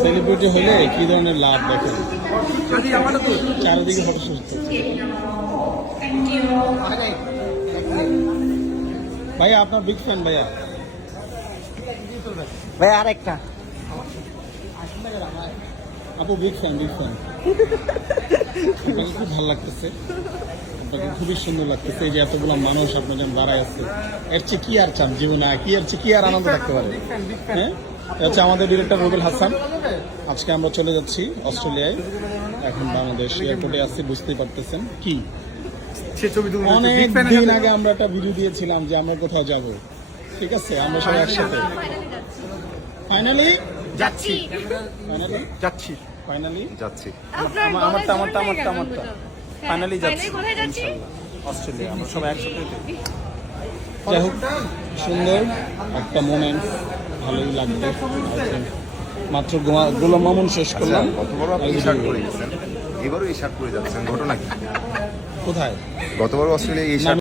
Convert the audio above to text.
Celebrity হলে কি ধরনের লাভ দেখেন? চারিদিকে ফটো শুট করছে। ভাইয়া আপনার বিগ ফ্যান ভাইয়া। ভাই আরেকটা আপু বিগ ফ্যান বিগ ফ্যান। আপনাকে খুব ভালো লাগতেছে, আপনাকে খুবই সুন্দর লাগতেছে। এই যে এতগুলো মানুষ আপনার যেন দাঁড়ায় আছে, এর চেয়ে কি আর চান জীবনে? কি আর চেয়ে কি আর আনন্দ থাকতে পারে? হ্যাঁ, এটা হচ্ছে আমাদের ডিরেক্টর রুবেল হাসান। আজকে আমরা চলে যাচ্ছি অস্ট্রেলিয়ায়। এখন বাংলাদেশ এয়ারপোর্টে আসছি, বুঝতেই পারতেছেন। কি অনেক দিন আগে আমরা একটা ভিডিও দিয়েছিলাম যে আমরা কোথাও যাব, ঠিক আছে? আমরা সবাই একসাথে ফাইনালি যাচ্ছি। যাচ্ছি ফাইনালি যাচ্ছি আমারটা ফাইনালি যাচ্ছি কোথায় যাচ্ছি? অস্ট্রেলিয়া। আমরা সবাই একসাথে। যাই হোক, সুন্দর একটা মোমেন্ট, ভালোই লাগবে। মাত্র গোলাম মামুন শেষ করলাম। কত বড় আপনি শার্ট পরে গেছেন, এবারও এই শার্ট পরে যাচ্ছেন, ঘটনা কি? কোথায়? গতবার অস্ট্রেলিয়া এই শার্ট